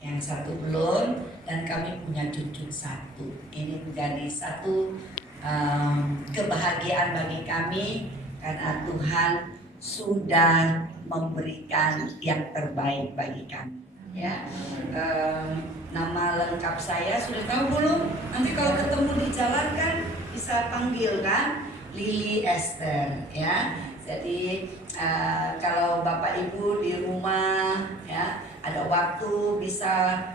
yang satu belum, dan kami punya cucu satu. Ini menjadi satu kebahagiaan bagi kami karena Tuhan sudah memberikan yang terbaik bagi kami. Ya, nama lengkap saya sudah tahu belum? Nanti kalau ketemu di jalan kan bisa panggil kan, Lily Esther. Ya, jadi kalau Bapak Ibu di rumah ya ada waktu bisa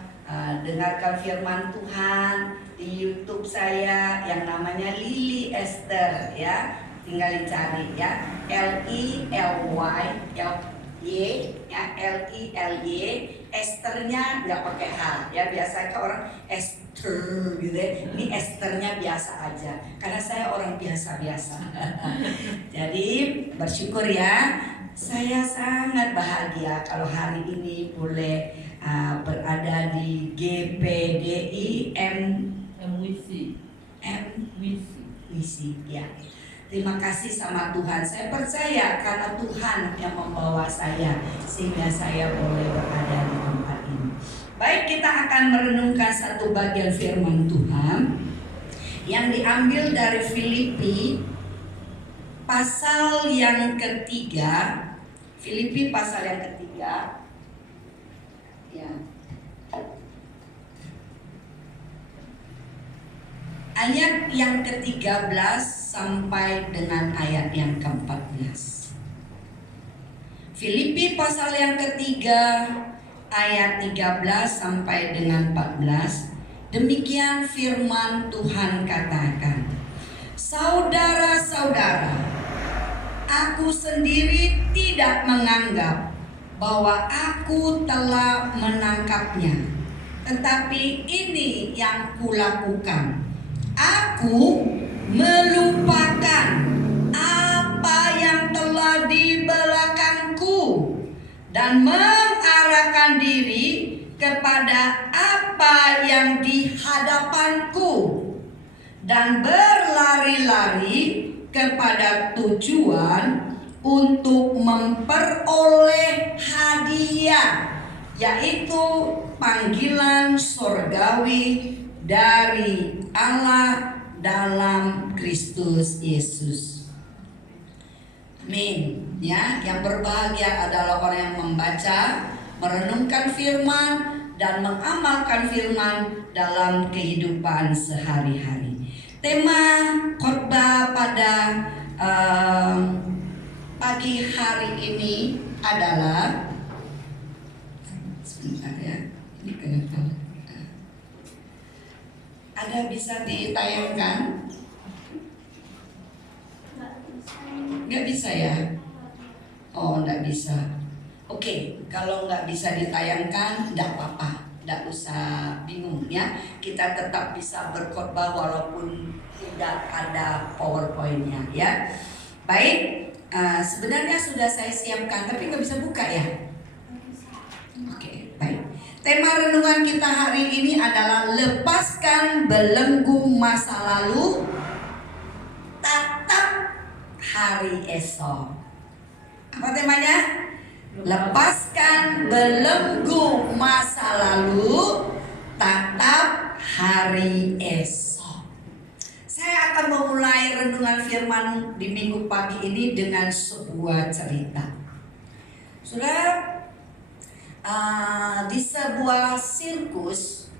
dengarkan firman Tuhan di YouTube saya yang namanya Lily Esther ya, tinggal dicari ya, Lily Esternya nggak pakai H ya, biasa ke orang Esther gitu ya. Ini Esternya biasa aja karena saya orang biasa-biasa. Jadi bersyukur ya, saya sangat bahagia kalau hari ini boleh berada di GPDI MWC ya. Terima kasih sama Tuhan. Saya percaya karena Tuhan yang membawa saya sehingga saya boleh berada di tempat ini. Baik, kita akan merenungkan satu bagian firman Tuhan yang diambil dari Filipi pasal yang ketiga. Filipi pasal yang ketiga ya. Ayat yang ke-13 sampai dengan ayat yang ke-14. Filipi pasal yang ketiga ayat 13 sampai dengan 14. Demikian firman Tuhan katakan, saudara-saudara, aku sendiri tidak menganggap bahwa aku telah menangkapnya, tetapi ini yang kulakukan. Aku melupakan apa yang telah di belakangku dan mengarahkan diri kepada apa yang di hadapanku dan berlari-lari kepada tujuan untuk memperoleh hadiah, yaitu panggilan surgawi dari Allah dalam Kristus Yesus. Amin. Ya, yang berbahagia adalah orang yang membaca, merenungkan firman dan mengamalkan firman dalam kehidupan sehari-hari. Tema khotbah pada pagi hari ini adalah, sebentar ya, ini kelihatan. Ada bisa ditayangkan? Nggak bisa ya? Oh, nggak bisa. Oke, kalau nggak bisa ditayangkan, nggak apa-apa, nggak usah bingung ya. Kita tetap bisa berkhotbah walaupun tidak ada PowerPoint-nya ya. Baik, sebenarnya sudah saya siapkan, tapi nggak bisa buka ya. Oke, baik. Tema renungan kita hari ini adalah lepaskan belenggu masa lalu, tatap hari esok. Apa temanya? Lepaskan belenggu masa lalu, tatap hari esok. Saya akan memulai renungan firman di minggu pagi ini dengan sebuah cerita. Sudah di sebuah sirkus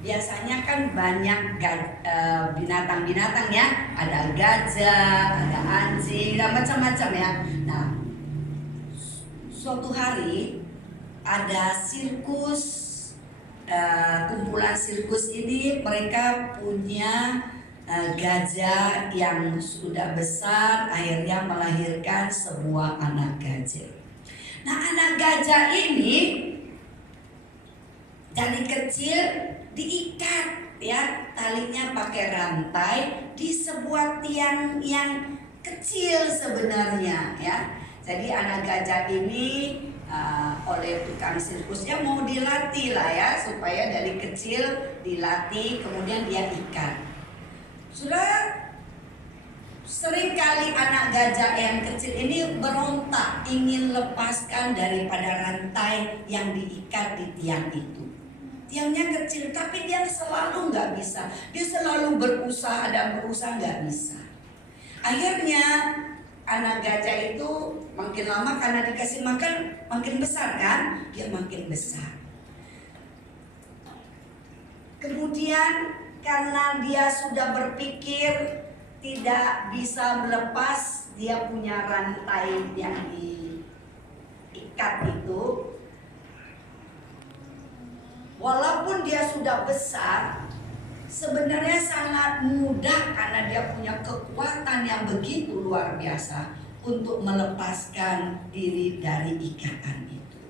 biasanya kan banyak binatang-binatang ya, ada gajah, ada anjing, dan macam-macam ya. Nah, suatu hari ada sirkus, kumpulan sirkus ini mereka punya gajah yang sudah besar, akhirnya melahirkan sebuah anak gajah. Nah, anak gajah ini dari kecil diikat ya, talinya pakai rantai di sebuah tiang yang kecil sebenarnya ya. Jadi anak gajah ini oleh tukang sirkusnya mau dilatih lah ya, supaya dari kecil dilatih kemudian dia ikat. Sudah Seringkali anak gajah yang kecil ini berontak, ingin lepaskan daripada rantai yang diikat di tiang itu. Tiangnya kecil, tapi dia selalu nggak bisa. Dia selalu berusaha dan berusaha nggak bisa. Akhirnya anak gajah itu makin lama karena dikasih makan makin besar kan, dia makin besar. Kemudian karena dia sudah berpikir tidak bisa melepas, dia punya rantai yang diikat itu. Walaupun dia sudah besar, sebenarnya sangat mudah karena dia punya kekuatan yang begitu luar biasa untuk melepaskan diri dari ikatan itu.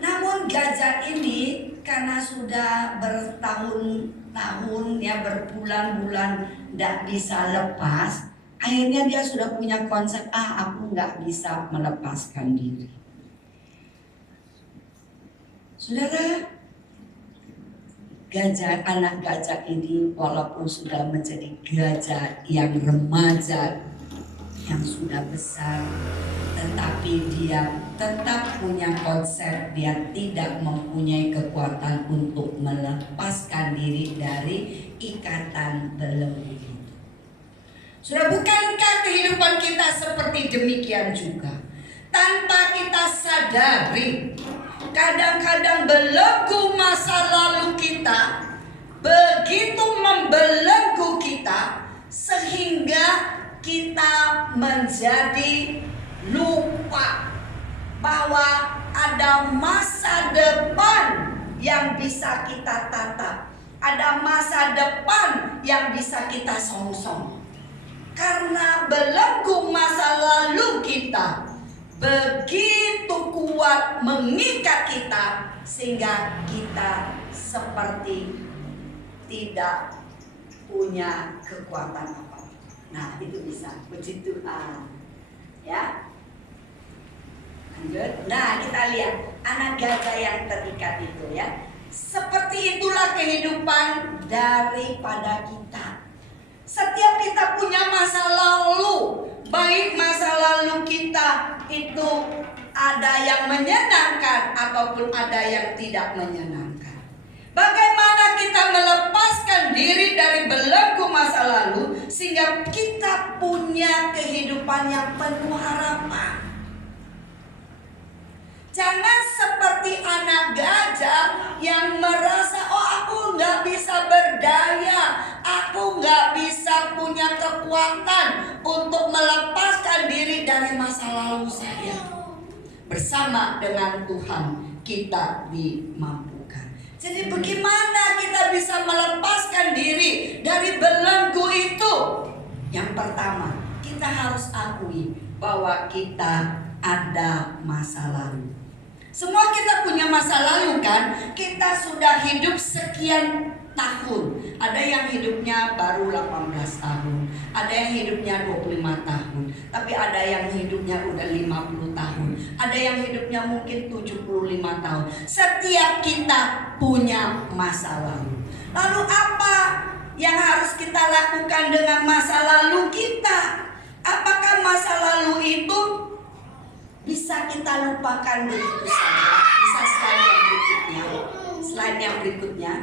Namun gajah ini karena sudah bertahun-tahun ya, berbulan-bulan tidak bisa lepas, akhirnya dia sudah punya konsep, aku nggak bisa melepaskan diri. Saudara, anak gajah ini walaupun sudah menjadi gajah yang remaja, yang sudah besar, tetapi dia tetap punya konsep, dia tidak mempunyai kekuatan untuk melepaskan diri dari ikatan belenggu itu. Sudah, bukankah kehidupan kita seperti demikian juga? Tanpa kita sadari, kadang-kadang belenggu masa lalu kita begitu membelenggu kita sehingga kita menjadi lupa bahwa ada masa depan yang bisa kita tatap, ada masa depan yang bisa kita song-song. Karena belenggu masa lalu kita begitu kuat mengikat kita sehingga kita seperti tidak punya kekuatan apa. Nah, itu bisa puji Tuhan. Ya. Lanjut. Nah, kita lihat anak gajah yang terikat itu ya. Seperti itulah kehidupan daripada kita. Setiap kita punya masa lalu, baik masa lalu kita itu ada yang menyenangkan ataupun ada yang tidak menyenangkan. Bagaimana kita melepaskan diri dari belenggu masa lalu sehingga kita punya kehidupan yang penuh harapan. Jangan seperti anak gajah yang merasa, aku nggak bisa berdaya, aku nggak bisa punya kekuatan untuk melepaskan diri dari masa lalu saya. Bersama dengan Tuhan kita dimampukan. Jadi bagaimana kita bisa melepaskan diri dari belenggu itu? Yang pertama, kita harus akui bahwa kita ada masa lalu. Semua kita punya masa lalu kan? Kita sudah hidup sekian tahun. Ada yang hidupnya baru 18 tahun, ada yang hidupnya 25 tahun, tapi ada yang hidupnya udah 50 tahun, ada yang hidupnya mungkin 75 tahun. Setiap kita punya masa lalu. Lalu apa yang harus kita lakukan dengan masa lalu kita? Apakah masa lalu itu bisa kita lupakan begitu saja? Bisa slide yang berikutnya. Slide yang berikutnya.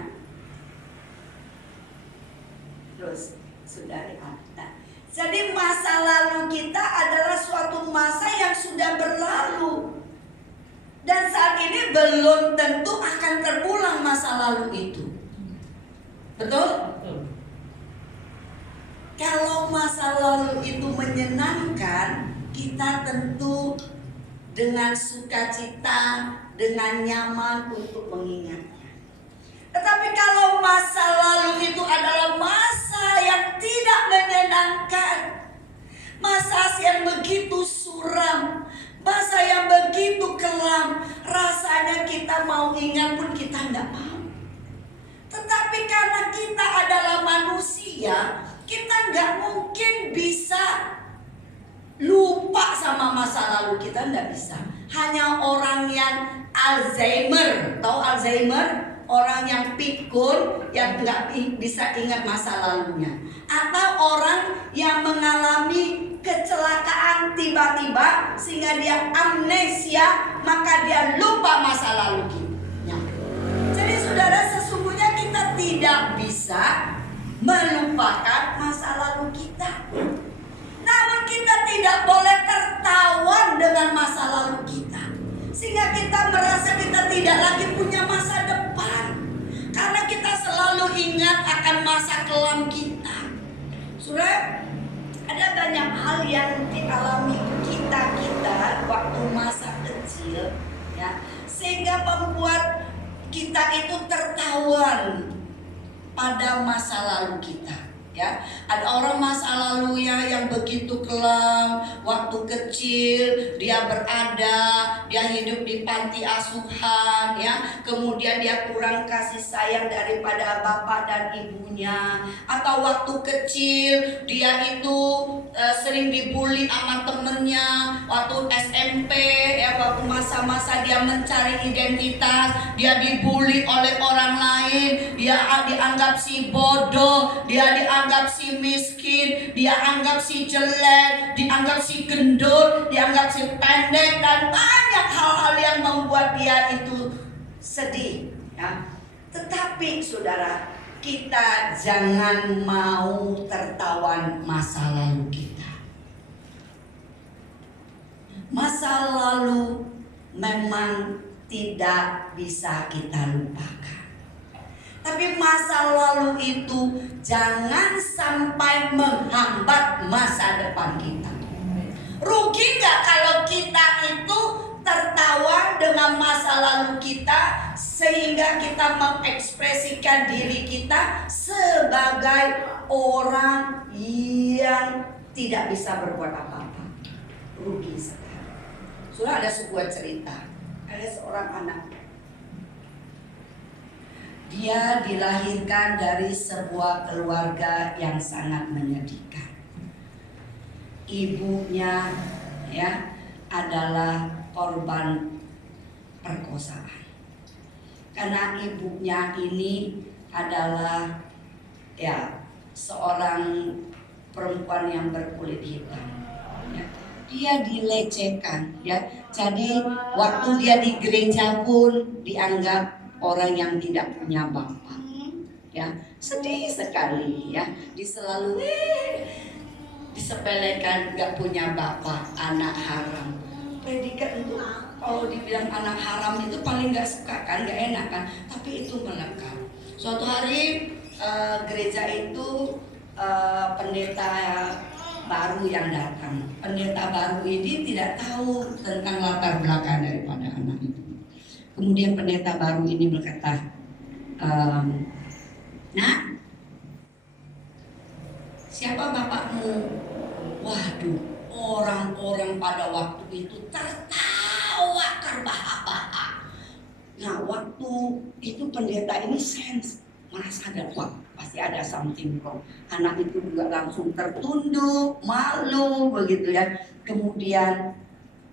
Terus sudah lihat. Nah, jadi masa lalu kita adalah suatu masa yang sudah berlalu. Dan saat ini belum tentu akan terulang masa lalu itu. Betul? Kalau masa lalu itu menyenangkan, kita tentu dengan sukacita, dengan nyaman untuk mengingatnya. Tetapi kalau masa lalu itu adalah masa yang tidak menyenangkan, masa yang begitu suram, masa yang begitu kelam, rasanya kita mau ingat pun kita tidak mau. Tetapi karena kita adalah manusia, kita nggak mungkin bisa lupa sama masa lalu kita, nggak bisa. Hanya orang yang Alzheimer, tahu Alzheimer? orang yang pikun, yang nggak bisa ingat masa lalunya, atau orang yang mengalami kecelakaan tiba-tiba sehingga dia amnesia, maka dia lupa masa lalunya. Jadi saudara, sesungguhnya kita tidak bisa melupakan masa lalu kita. Namun kita tidak boleh tertawan dengan masa lalu kita, sehingga kita merasa kita tidak lagi punya masa depan, karena kita selalu ingat akan masa kelam kita. Saudara, ada banyak hal yang dialami kita waktu masa kecil, ya, sehingga membuat kita itu tertawan pada masa lalu kita. Ya, ada orang masa lalunya yang begitu kelam. Waktu kecil dia berada, dia hidup di panti asuhan, ya. Kemudian dia kurang kasih sayang daripada bapak dan ibunya. Atau waktu kecil dia itu sering dibully sama temennya. Waktu SMP, ya, waktu masa-masa dia mencari identitas, dia dibully oleh orang lain. Dia dianggap si bodoh, dia dianggap si miskin, dia anggap si jelek, dianggap si gendut, dianggap si pendek, dan banyak hal-hal yang membuat dia itu sedih, ya. Tetapi saudara, kita jangan mau tertawan masa lalu kita. Masa lalu memang tidak bisa kita lupakan. Tapi masa lalu itu jangan sampai menghambat masa depan kita. Rugi nggak kalau kita itu tertawa dengan masa lalu kita, sehingga kita mengekspresikan diri kita sebagai orang yang tidak bisa berbuat apa-apa. Rugi sekali. Sudah ada sebuah cerita, ada seorang anak. Dia dilahirkan dari sebuah keluarga yang sangat menyedihkan. Ibunya, ya, adalah korban perkosaan. Karena ibunya ini adalah, ya, seorang perempuan yang berkulit hitam, ya. Dia dilecehkan, ya. Jadi waktu dia di gereja pun dianggap orang yang tidak punya bapak, ya. Sedih sekali, ya. Selalu disepelekan, gak punya bapak, anak haram. Predikat itu kalau dibilang anak haram itu paling gak suka kan, gak enak kan. Tapi itu melekat. Suatu hari gereja itu pendeta baru yang datang. Pendeta baru ini tidak tahu tentang latar belakang daripada anak itu. Kemudian pendeta baru ini berkata, "Nak, siapa bapakmu?" Waduh, orang-orang pada waktu itu tertawa terbahak-bahak. Nah, waktu itu pendeta ini sense, merasa ada, wah, pasti ada something wrong. Anak itu juga langsung tertunduk, malu begitu, ya. Kemudian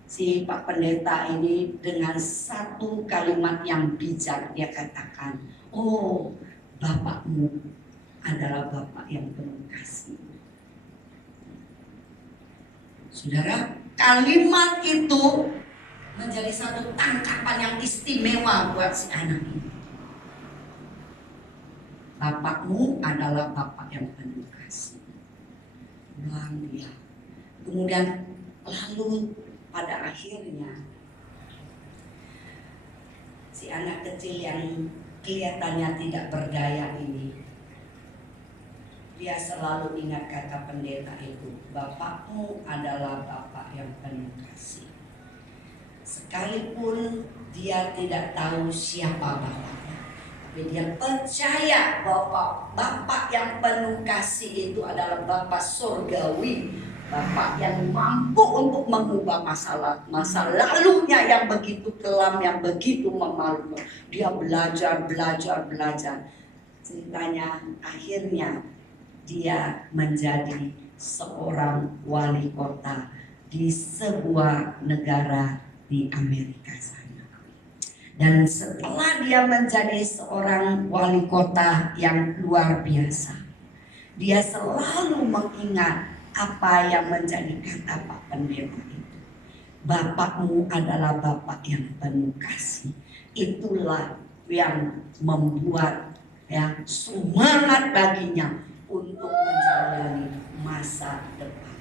si Pak Pendeta ini dengan satu kalimat yang bijak dia katakan, "Oh, bapakmu adalah bapak yang penuh kasih." Saudara, kalimat itu menjadi satu tangkapan yang istimewa buat si anak ini. Bapakmu adalah bapak yang penuh kasih. Bilang dia. Kemudian lalu pada akhirnya si anak kecil yang kelihatannya tidak berdaya ini, dia selalu ingat kata pendeta itu, "Bapakmu adalah bapak yang penuh kasih." Sekalipun dia tidak tahu siapa bapaknya, tapi dia percaya bahwa bapak yang penuh kasih itu adalah bapak surgawi, bapak yang mampu untuk mengubah masa lalunya yang begitu kelam, yang begitu memalukan. Dia belajar. Ceritanya akhirnya dia menjadi seorang wali kota di sebuah negara di Amerika sana. Dan setelah dia menjadi seorang wali kota yang luar biasa, dia selalu mengingat apa yang menjadi kata Pak Pendeta itu. Bapakmu adalah Bapak yang penuh kasih. Itulah yang membuat semangat baginya untuk menjalani masa depan.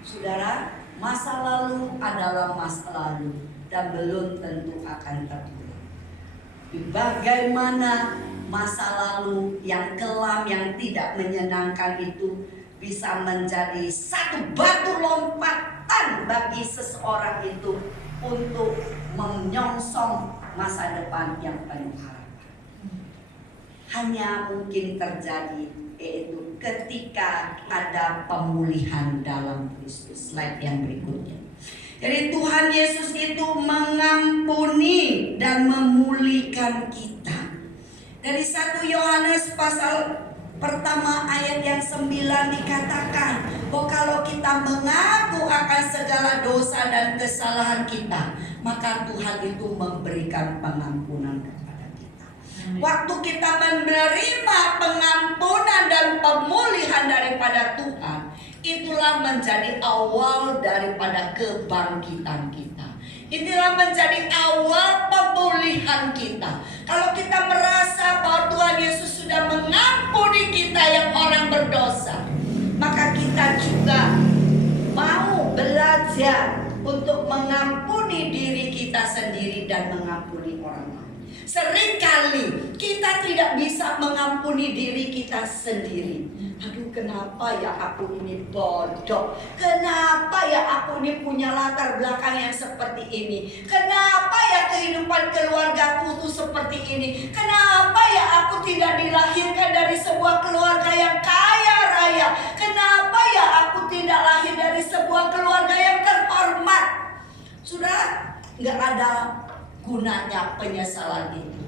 Saudara, masa lalu adalah masa lalu dan belum tentu akan terulang. Bagaimana masa lalu yang kelam, yang tidak menyenangkan itu bisa menjadi satu batu lompatan bagi seseorang itu untuk menyongsong masa depan yang penuh harapan. Hanya mungkin terjadi yaitu ketika ada pemulihan dalam Kristus. Slide yang berikutnya. Jadi Tuhan Yesus itu mengampuni dan memulihkan kita. Dari 1 Yohanes pasal pertama ayat yang 9 dikatakan bahwa kalau kita mengaku akan segala dosa dan kesalahan kita, maka Tuhan itu memberikan pengampunan kepada kita. Waktu kita menerima pengampunan dan pemulihan daripada Tuhan, itulah menjadi awal daripada kebangkitan kita. Inilah menjadi awal pemulihan kita. Kalau kita merasa bahwa Tuhan Yesus sudah mengampuni kita yang orang berdosa, maka kita juga mau belajar untuk mengampuni diri kita sendiri dan mengampuni orang lain. Seringkali kita tidak bisa mengampuni diri kita sendiri. Aduh, kenapa ya aku ini bodoh? Kenapa ya aku ini punya latar belakang yang seperti ini? Kenapa ya kehidupan keluargaku tuh seperti ini? Kenapa ya aku tidak dilahirkan dari sebuah keluarga yang kaya raya? Kenapa ya aku tidak lahir dari sebuah keluarga yang terhormat? Sudah nggak ada gunanya penyesalan itu.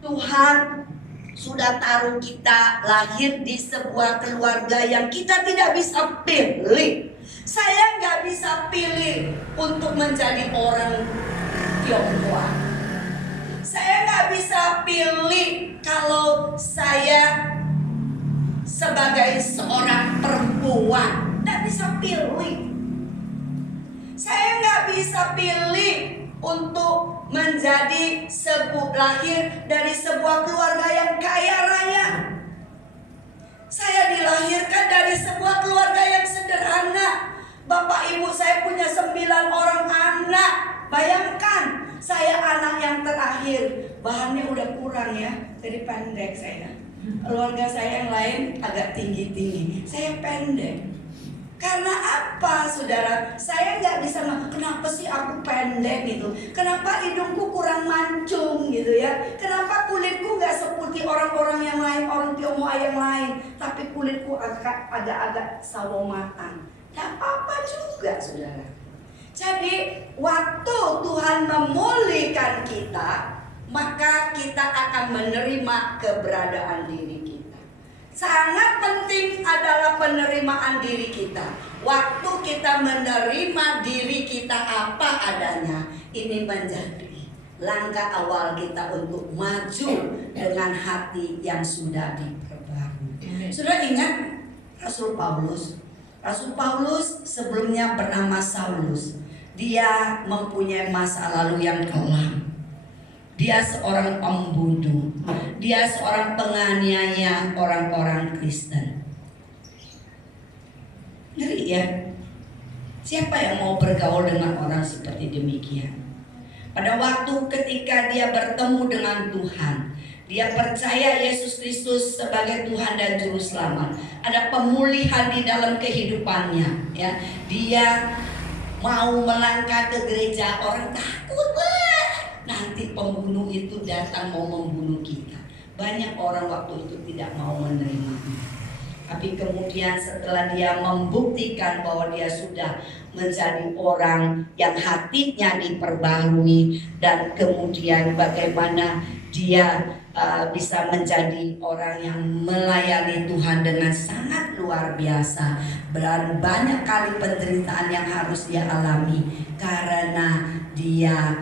Tuhan sudah taruh kita lahir di sebuah keluarga yang kita tidak bisa pilih. Saya nggak bisa pilih untuk menjadi orang Tionghoa. Saya nggak bisa pilih kalau saya sebagai seorang perempuan. Nggak bisa pilih. Saya nggak bisa pilih untuk menjadi lahir dari sebuah keluarga yang kaya raya. Saya dilahirkan dari sebuah keluarga yang sederhana. Bapak ibu saya punya 9 orang anak. Bayangkan, saya anak yang terakhir. Bahannya udah kurang ya, jadi pendek saya. Keluarga saya yang lain agak tinggi-tinggi, saya pendek. Karena apa, saudara? Saya nggak bisa, kenapa sih aku pendek gitu? Kenapa hidungku kurang mancung gitu ya? Kenapa kulitku nggak seperti orang-orang yang lain, orang Tionghoa yang lain, tapi kulitku agak-agak sawo matang? Gak apa-apa juga, saudara. Jadi waktu Tuhan memulihkan kita, maka kita akan menerima keberadaan diri kita. Sangat penting adalah penerimaan diri kita. Waktu kita menerima diri kita apa adanya, ini menjadi langkah awal kita untuk maju dengan hati yang sudah diperbarui. Sudah ingat Rasul Paulus? Rasul Paulus sebelumnya bernama Saulus. Dia mempunyai masa lalu yang kelam. Dia seorang pembunuh. Dia seorang penganiaya orang-orang Kristen. Ngeri ya. Siapa yang mau bergaul dengan orang seperti demikian? Pada waktu ketika dia bertemu dengan Tuhan, dia percaya Yesus Kristus sebagai Tuhan dan Juru Selamat. Ada pemulihan di dalam kehidupannya. Ya, dia mau melangkah ke gereja, orang takut banget. Nanti pembunuh itu datang mau membunuh kita. Banyak orang waktu itu tidak mau menerimanya. Tapi kemudian setelah dia membuktikan bahwa dia sudah menjadi orang yang hatinya diperbarui, dan kemudian bagaimana dia bisa menjadi orang yang melayani Tuhan dengan sangat luar biasa. Dan banyak kali penderitaan yang harus dia alami karena dia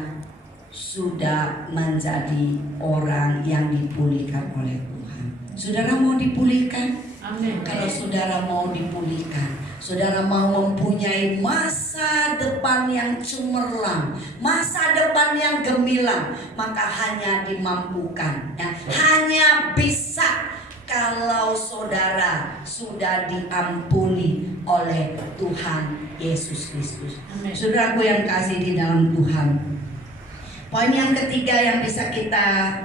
sudah menjadi orang yang dipulihkan oleh Tuhan. Saudara mau dipulihkan? Amin. Kalau saudara mau dipulihkan, saudara mau mempunyai masa depan yang cemerlang, masa depan yang gemilang, maka hanya dimampukan, ya, hanya bisa kalau saudara sudah diampuni oleh Tuhan Yesus Kristus. Amin. Saudaraku yang kasih di dalam Tuhan, poin yang ketiga yang bisa kita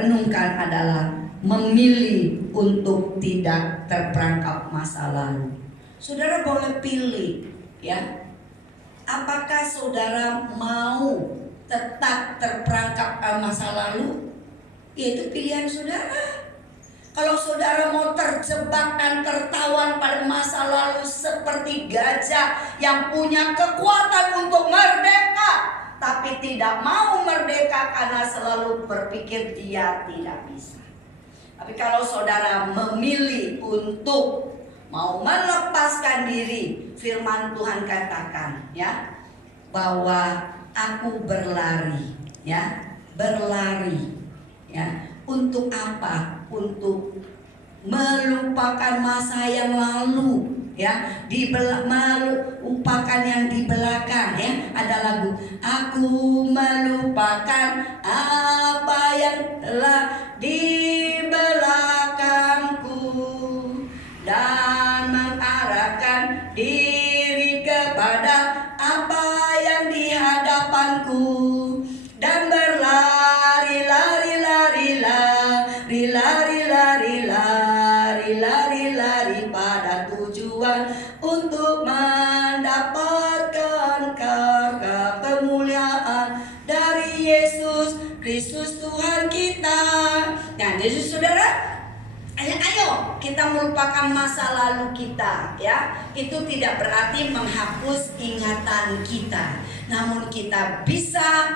renungkan adalah memilih untuk tidak terperangkap masa lalu. Saudara boleh pilih, ya. Apakah saudara mau tetap terperangkap masa lalu? Itu pilihan saudara. Kalau saudara mau terjebak dan tertawan pada masa lalu seperti gajah yang punya kekuatan untuk merdeka, tapi tidak mau merdeka karena selalu berpikir dia tidak bisa. Tapi kalau saudara memilih untuk mau melepaskan diri, firman Tuhan katakan, ya, bahwa aku berlari, ya, berlari, ya, untuk apa? Untuk melupakan masa yang lalu, ya, melupakan yang di belakang, ya. Ada lagu, aku melupakan apa yang telah di belakangku dan mengarahkan diri kepada apa yang di hadapanku dan berlari, lari, lari, lari, lari, lari, lari, lari, lari pada tujuan untuk mendapatkan karya kemuliaan dari Yesus Kristus Tuhan kita. Nah, jadi saudara, ayo kita melupakan masa lalu kita, ya. Itu tidak berarti menghapus ingatan kita, namun kita bisa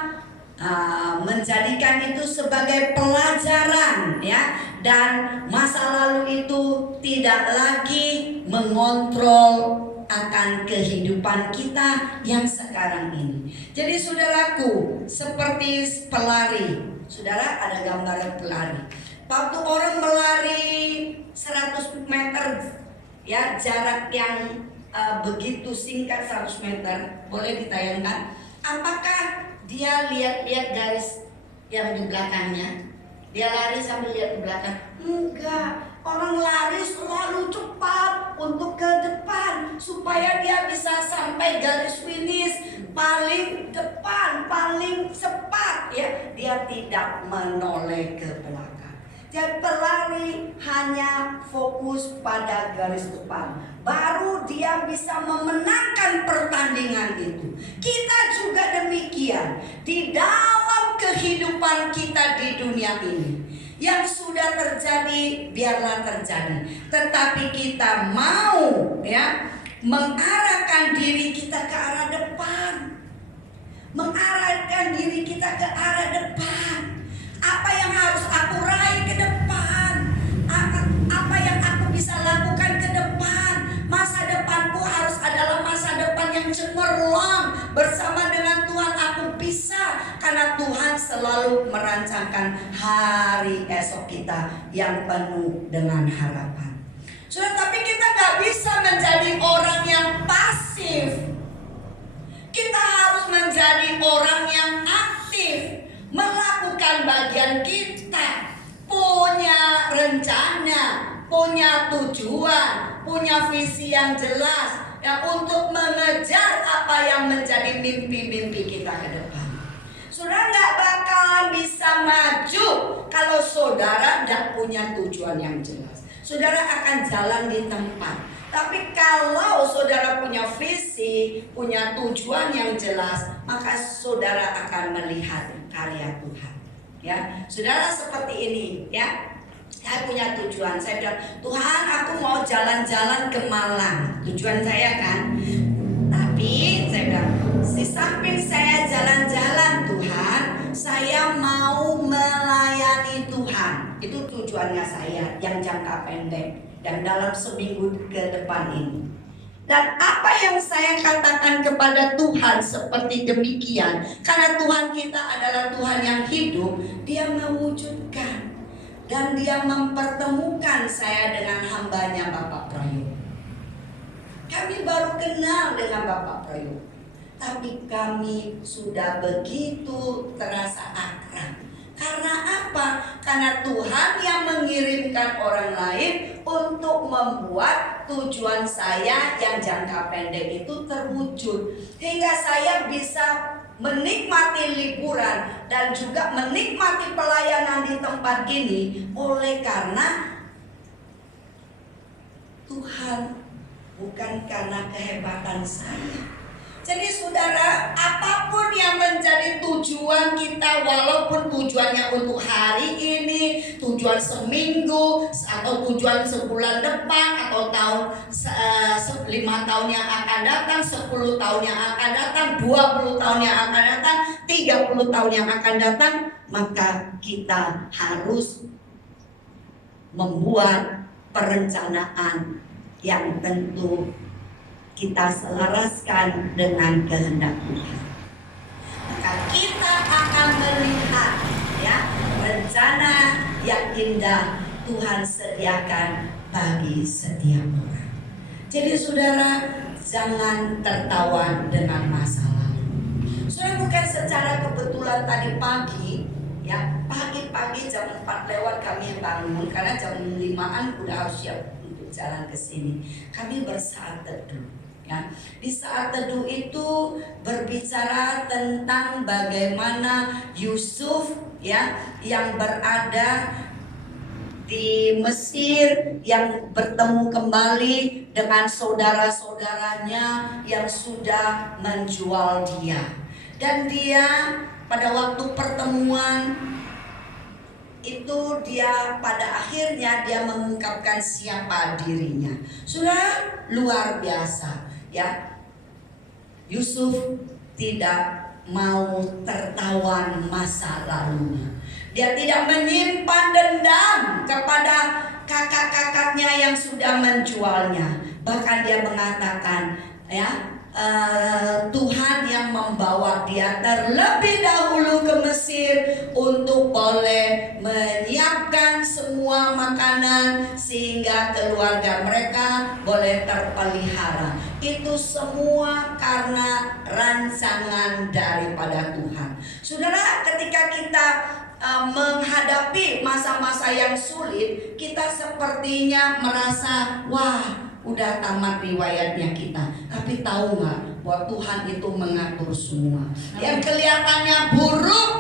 menjadikan itu sebagai pelajaran, ya. Dan masa lalu itu tidak lagi mengontrol akan kehidupan kita yang sekarang ini. Jadi saudaraku, seperti pelari. Saudara, ada gambaran pelari. Waktu orang melari 100 meter, ya, jarak yang begitu singkat 100 meter, boleh ditayangkan. Apakah dia lihat-lihat garis yang di belakangnya? Dia lari sambil lihat ke belakang? Enggak. Orang lari selalu cepat untuk ke depan supaya dia bisa sampai garis finish paling depan, paling cepat, ya. Dia tidak menoleh ke belakang. Jadi pelari hanya fokus pada garis depan, baru dia bisa memenangkan pertandingan itu. Kita juga demikian di dalam kehidupan kita di dunia ini. Yang sudah terjadi biarlah terjadi, tetapi kita mau, ya, mengarahkan diri kita ke arah depan, mengarahkan diri kita ke arah depan. Apa yang harus aku raih ke depan? Apa yang aku bisa lakukan ke depan? Masa depanku harus adalah masa depan yang cemerlang bersama dengan Tuhan. Aku bisa karena Tuhan selalu merancangkan hari esok kita yang penuh dengan harapan. Sudah, tapi kita gak bisa menjadi orang yang pasif. Kita harus menjadi orang yang aktif, melakukan bagian kita, punya rencana, punya tujuan, punya visi yang jelas, ya, untuk mengejar apa yang menjadi mimpi-mimpi kita ke depan. Saudara gak bakalan bisa maju kalau saudara tidak punya tujuan yang jelas. Saudara akan jalan di tempat. Tapi kalau saudara punya visi, punya tujuan yang jelas, maka saudara akan melihat karya Tuhan. Ya, saudara seperti ini, ya. Saya punya tujuan. Saya bilang, Tuhan, aku mau jalan-jalan ke Malang. Tujuan saya kan. Tapi saya bilang, di samping saya jalan-jalan Tuhan, saya mau melayani Tuhan. Itu tujuannya saya yang jangka pendek dan dalam seminggu ke depan ini. Dan apa yang saya katakan kepada Tuhan seperti demikian, karena Tuhan kita adalah Tuhan yang hidup, Dia mewujudkan dan Dia mempertemukan saya dengan hambanya Bapak Prayogo. Kami baru kenal dengan Bapak Prayogo, tapi kami sudah begitu terasa akrab. Karena apa? Karena Tuhan yang mengirimkan orang lain untuk membuat tujuan saya yang jangka pendek itu terwujud, hingga saya bisa menikmati liburan dan juga menikmati pelayanan di tempat ini oleh karena Tuhan, bukan karena kehebatan saya. Jadi saudara, apapun yang menjadi tujuan kita, walaupun tujuannya untuk hari ini, tujuan seminggu, atau tujuan sebulan depan, atau tahun 5 tahun yang akan datang, 10 tahun yang akan datang, 20 tahun yang akan datang, 30 tahun yang akan datang, maka kita harus membuat perencanaan yang tentu kita selaraskan dengan kehendak Tuhan. Maka kita akan melihat ya rencana yang indah Tuhan sediakan bagi setiap orang. Jadi saudara, jangan tertawa dengan masa lalu. Saudara, bukan secara kebetulan tadi pagi ya, pagi-pagi jam 4 lewat kami bangun, karena jam 5-an udah harus siap untuk jalan ke sini. Kami bersaat teduh. Ya, di saat teduh itu berbicara tentang bagaimana Yusuf ya yang berada di Mesir, yang bertemu kembali dengan saudara-saudaranya yang sudah menjual dia. Dan dia pada waktu pertemuan itu dia pada akhirnya dia mengungkapkan siapa dirinya. Sudah luar biasa ya. Yusuf tidak mau tertawan masa lalunya. Dia tidak menyimpan dendam kepada kakak-kakaknya yang sudah menjualnya. Bahkan dia mengatakan ya, Tuhan yang membawa dia terlebih dahulu ke Mesir untuk boleh menyiapkan semua makanan sehingga keluarga mereka boleh terpelihara. Itu semua karena rancangan daripada Tuhan. Saudara, ketika kita menghadapi masa-masa yang sulit, kita sepertinya merasa wah, udah tamat riwayatnya kita. Tapi tahu nggak bahwa Tuhan itu mengatur semua. Yang kelihatannya buruk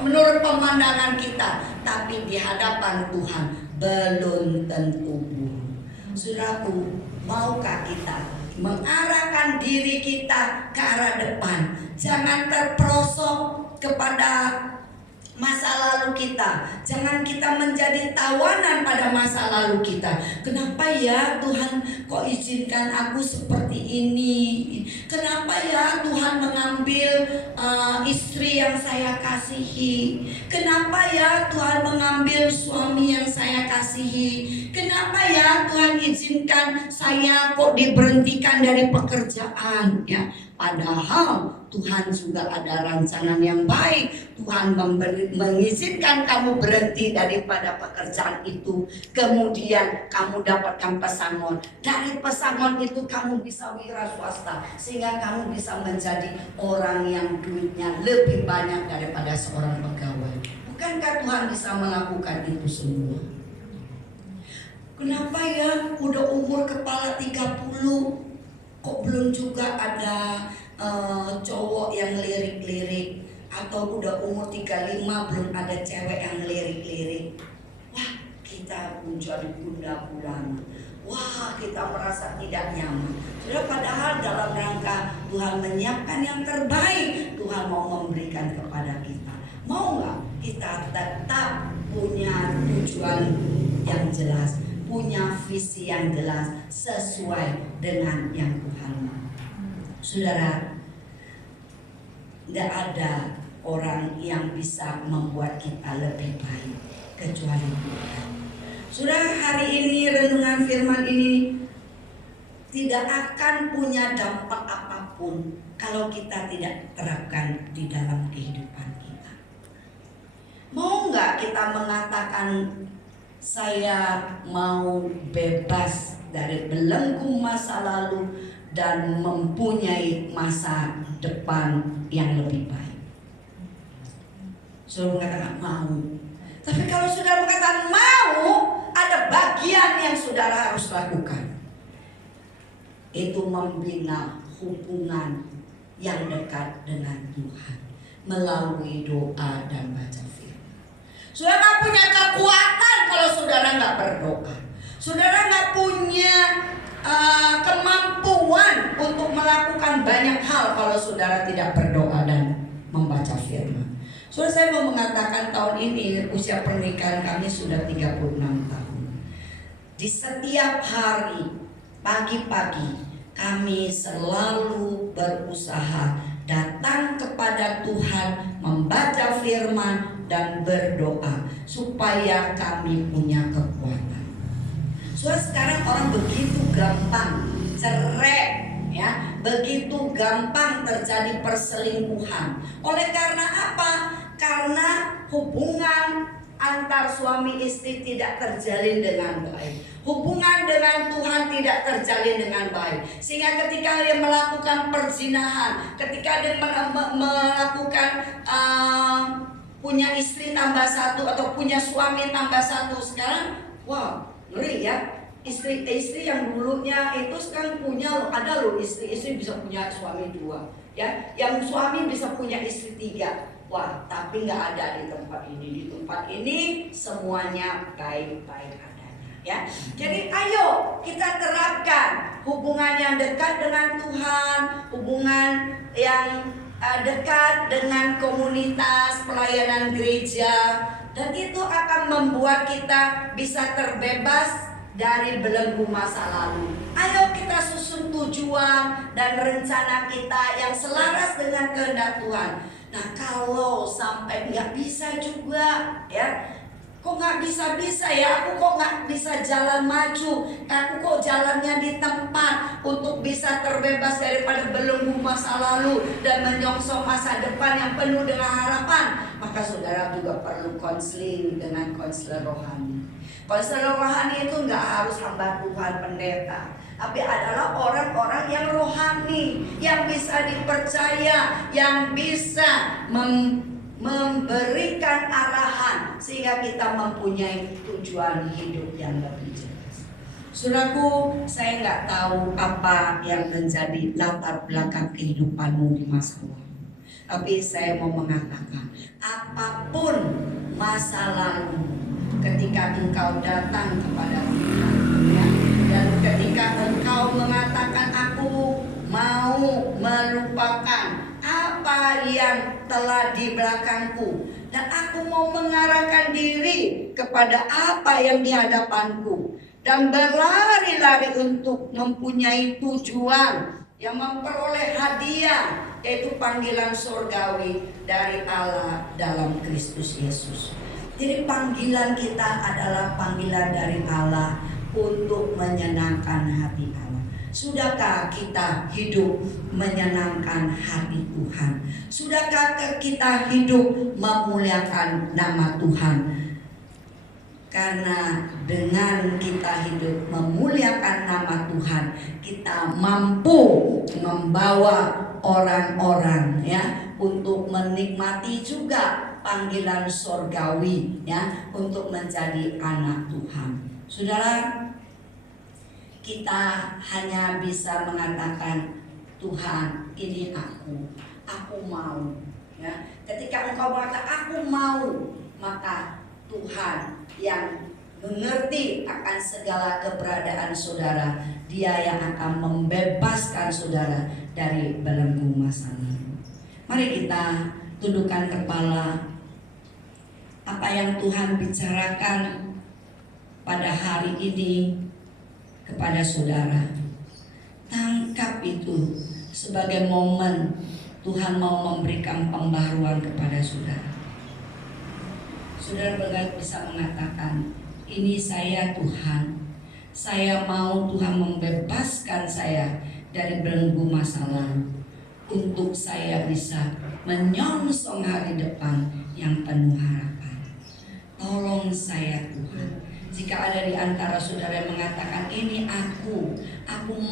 menurut pemandangan kita, tapi di hadapan Tuhan belum tentu buruk. Saudaraku, maukah kita mengarahkan diri kita ke arah depan? Jangan terperosok kepada masa lalu kita. Jangan kita menjadi tawanan pada masa lalu kita. Kenapa ya Tuhan kok izinkan aku seperti ini? Kenapa ya Tuhan mengambil istri yang saya kasihi? Kenapa ya Tuhan mengambil suami yang saya kasihi? Kenapa ya Tuhan izinkan saya kok diberhentikan dari pekerjaan ya? Padahal Tuhan juga ada rancangan yang baik. Tuhan mengizinkan kamu berhenti daripada pekerjaan itu. Kemudian kamu dapatkan pesangon. Dari pesangon itu kamu bisa wira swasta, sehingga kamu bisa menjadi orang yang duitnya lebih banyak daripada seorang pegawai. Bukankah Tuhan bisa melakukan itu semua? Kenapa ya udah umur kepala 30 kok belum juga ada cowok yang lirik-lirik, atau udah umur 35 belum ada cewek yang lirik-lirik. Wah, kita menjadi bunda bulana. Wah, kita merasa tidak nyaman. Sudah, padahal dalam rangka Tuhan menyiapkan yang terbaik, Tuhan mau memberikan kepada kita. Mau nggak kita tetap punya tujuan yang jelas, punya visi yang jelas sesuai dengan yang Tuhan mau? Saudara, tidak ada orang yang bisa membuat kita lebih baik kecuali Tuhan. Saudara, hari ini renungan firman ini tidak akan punya dampak apapun kalau kita tidak terapkan di dalam kehidupan kita. Mau nggak kita mengatakan saya mau bebas dari belenggu masa lalu dan mempunyai masa depan yang lebih baik? Saudara mengatakan mau. Tapi kalau saudara mengatakan mau, ada bagian yang saudara harus lakukan. Itu membina hubungan yang dekat dengan Tuhan melalui doa dan baca firman. Saudara nggak punya kekuatan kalau saudara nggak berdoa. Saudara nggak punya kemampuan untuk melakukan banyak hal kalau saudara tidak berdoa dan membaca firman. Saudara, saya mau mengatakan tahun ini usia pernikahan kami sudah 36 tahun. Di setiap hari pagi-pagi kami selalu berusaha datang kepada Tuhan, membaca firman dan berdoa supaya kami punya kekuatan. Soalnya sekarang orang begitu gampang cerai, ya, begitu gampang terjadi perselingkuhan. Oleh karena apa? Karena hubungan antar suami istri tidak terjalin dengan baik. Hubungan dengan Tuhan tidak terjalin dengan baik. Sehingga ketika dia melakukan perzinahan, ketika dia melakukan punya istri tambah satu atau punya suami tambah satu, sekarang wow, ngeri ya. Istri yang dulunya itu sekarang punya, ada loh istri bisa punya suami 2, ya. Yang suami bisa punya istri 3. Wah, tapi nggak ada di tempat ini. Di tempat ini semuanya baik-baik adanya, ya. Jadi ayo kita terapkan hubungan yang dekat dengan Tuhan, hubungan yang dekat dengan komunitas pelayanan gereja, dan itu akan membuat kita bisa terbebas dari belenggu masa lalu. Ayo kita susun tujuan dan rencana kita yang selaras dengan kehendak Tuhan. Nah, kalau sampai nggak bisa juga, ya, kok nggak bisa ya? Aku kok nggak bisa jalan maju? Aku kok jalannya di tempat untuk bisa terbebas daripada belenggu masa lalu dan menyongsong masa depan yang penuh dengan harapan? Maka saudara juga perlu konseling dengan konselor rohani. Konselor rohani itu nggak harus hamba Tuhan pendeta, tapi adalah orang-orang yang rohani, yang bisa dipercaya, yang bisa memberikan arahan sehingga kita mempunyai tujuan hidup yang lebih jelas. Saudaraku, saya nggak tahu apa yang menjadi latar belakang kehidupanmu di masa lalu, tapi saya mau mengatakan apapun masa lalu, ketika engkau datang kepada Tuhan, ya, dan ketika engkau mengatakan aku mau melupakan apa yang telah di belakangku dan aku mau mengarahkan diri kepada apa yang di hadapanku dan berlari-lari untuk mempunyai tujuan yang memperoleh hadiah, yaitu panggilan surgawi dari Allah dalam Kristus Yesus. Jadi panggilan kita adalah panggilan dari Allah untuk menyenangkan hati Allah. Sudahkah kita hidup menyenangkan hati Tuhan? Sudahkah kita hidup memuliakan nama Tuhan? Karena dengan kita hidup memuliakan nama Tuhan, kita mampu membawa orang-orang, ya, untuk menikmati juga panggilan surgawi, ya, untuk menjadi anak Tuhan. Saudara, kita hanya bisa mengatakan Tuhan, ini aku mau, ya. Ketika engkau berkata aku mau, maka Tuhan yang mengerti akan segala keberadaan saudara, Dia yang akan membebaskan saudara dari belenggu masa lalu. Mari kita tundukkan kepala. Apa yang Tuhan bicarakan pada hari ini kepada saudara, tangkap itu sebagai momen Tuhan mau memberikan pembaruan kepada saudara. Saudara bisa mengatakan, ini saya Tuhan, Saya mau Tuhan membebaskan saya dari belenggu masa lalu, untuk saya bisa menyongsong hari depan yang penuh harapan. Tolong saya Tuhan. Jika ada di antara saudara yang mengatakan, ini aku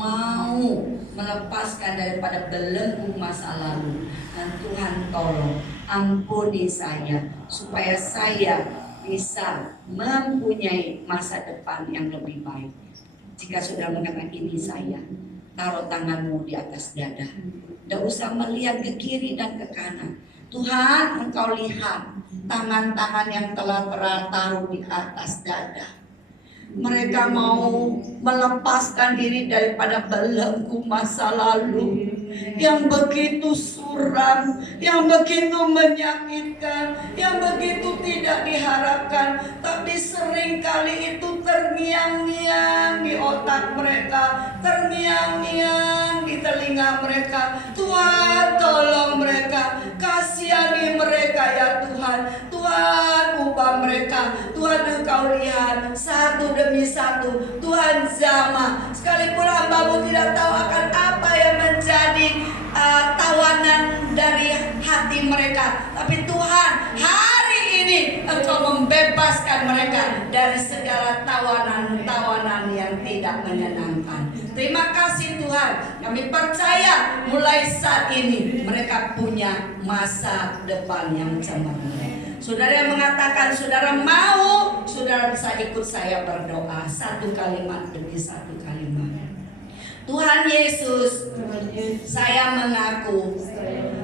mau melepaskan daripada belenggu masa lalu, dan Tuhan tolong ampuni saya, supaya saya bisa mempunyai masa depan yang lebih baik. Jika sudah mengatakan ini saya, taruh tanganmu di atas dada. Tidak usah melihat ke kiri dan ke kanan. Tuhan, Engkau lihat tangan-tangan yang telah taruh di atas dada. Mereka mau melepaskan diri daripada belenggu masa lalu yang begitu suram, yang begitu menyakitkan, yang begitu tidak diharapkan, tapi seringkali itu terngiang-ngiang di otak mereka, terngiang-ngiang di telinga mereka. Tuhan, tolong mereka, kasihani mereka ya Tuhan. Tuhan, ubah mereka. Tuhan, Engkau lihat satu demi satu. Tuhan, jamah, sekalipun hamba-Mu tidak tahu akan apa yang menjadi tawanan dari hati mereka, tapi Tuhan, hari ini Engkau membebaskan mereka dari segala tawanan-tawanan yang tidak menyenangkan. Terima kasih Tuhan. Kami percaya mulai saat ini mereka punya masa depan yang cemerlang. Saudara yang mengatakan saudara mau, saudara bisa ikut saya berdoa satu kalimat demi satu kalimat. Tuhan Yesus, saya mengaku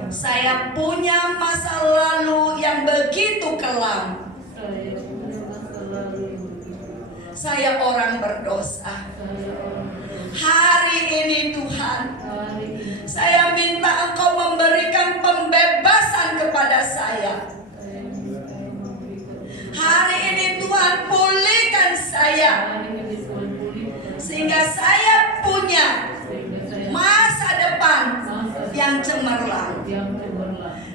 saya punya masa lalu yang begitu kelam. Saya orang berdosa. Hari ini Tuhan, saya minta Engkau memberikan pembebasan kepada saya. Hari ini Tuhan, pulihkan saya, sehingga saya punya masa depan yang cemerlang.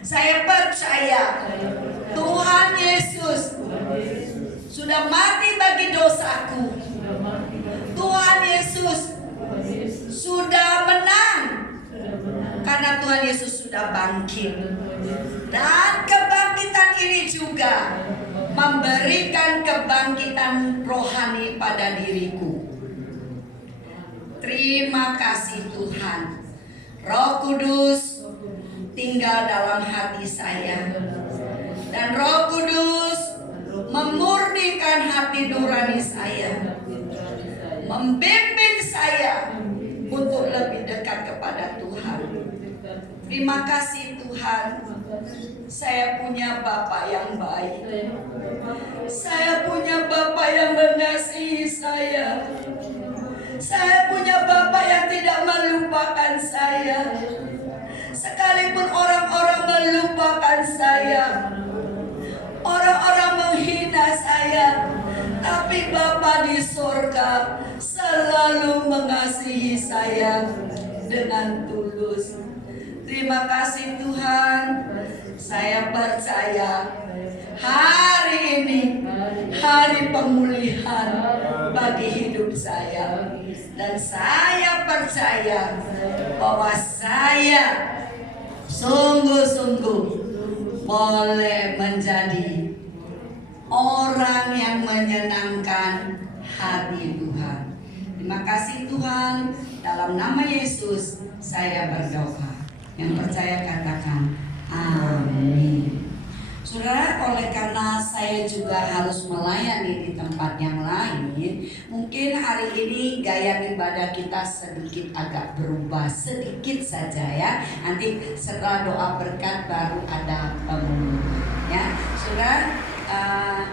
Saya percaya Tuhan Yesus sudah mati bagi dosaku. Tuhan Yesus sudah menang, karena Tuhan Yesus sudah bangkit. Dan kebangkitan ini juga memberikan kebangkitan rohani pada diriku. Terima kasih Tuhan. Roh Kudus tinggal dalam hati saya, dan Roh Kudus memurnikan hati nurani saya, membimbing saya untuk lebih dekat kepada Tuhan. Terima kasih Tuhan. Saya punya Bapa yang baik. Saya punya Bapa yang mengasihi saya. Saya punya Bapa yang tidak melupakan saya. Sekalipun orang-orang melupakan saya, orang-orang menghina saya, tapi Bapa di surga selalu mengasihi saya dengan tulus. Terima kasih Tuhan. Saya percaya hari ini hari pemulihan bagi hidup saya, dan saya percaya bahwa saya sungguh-sungguh boleh menjadi orang yang menyenangkan hati Tuhan. Terima kasih Tuhan. Dalam nama Yesus saya berdoa. Yang percaya katakan amin. Saudara, oleh karena saya juga harus melayani di tempat yang lain, mungkin hari ini gaya ibadah kita sedikit agak berubah, sedikit saja ya. Nanti setelah doa berkat baru ada pemuluh. Ya, saudara,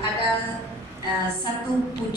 ada satu pujian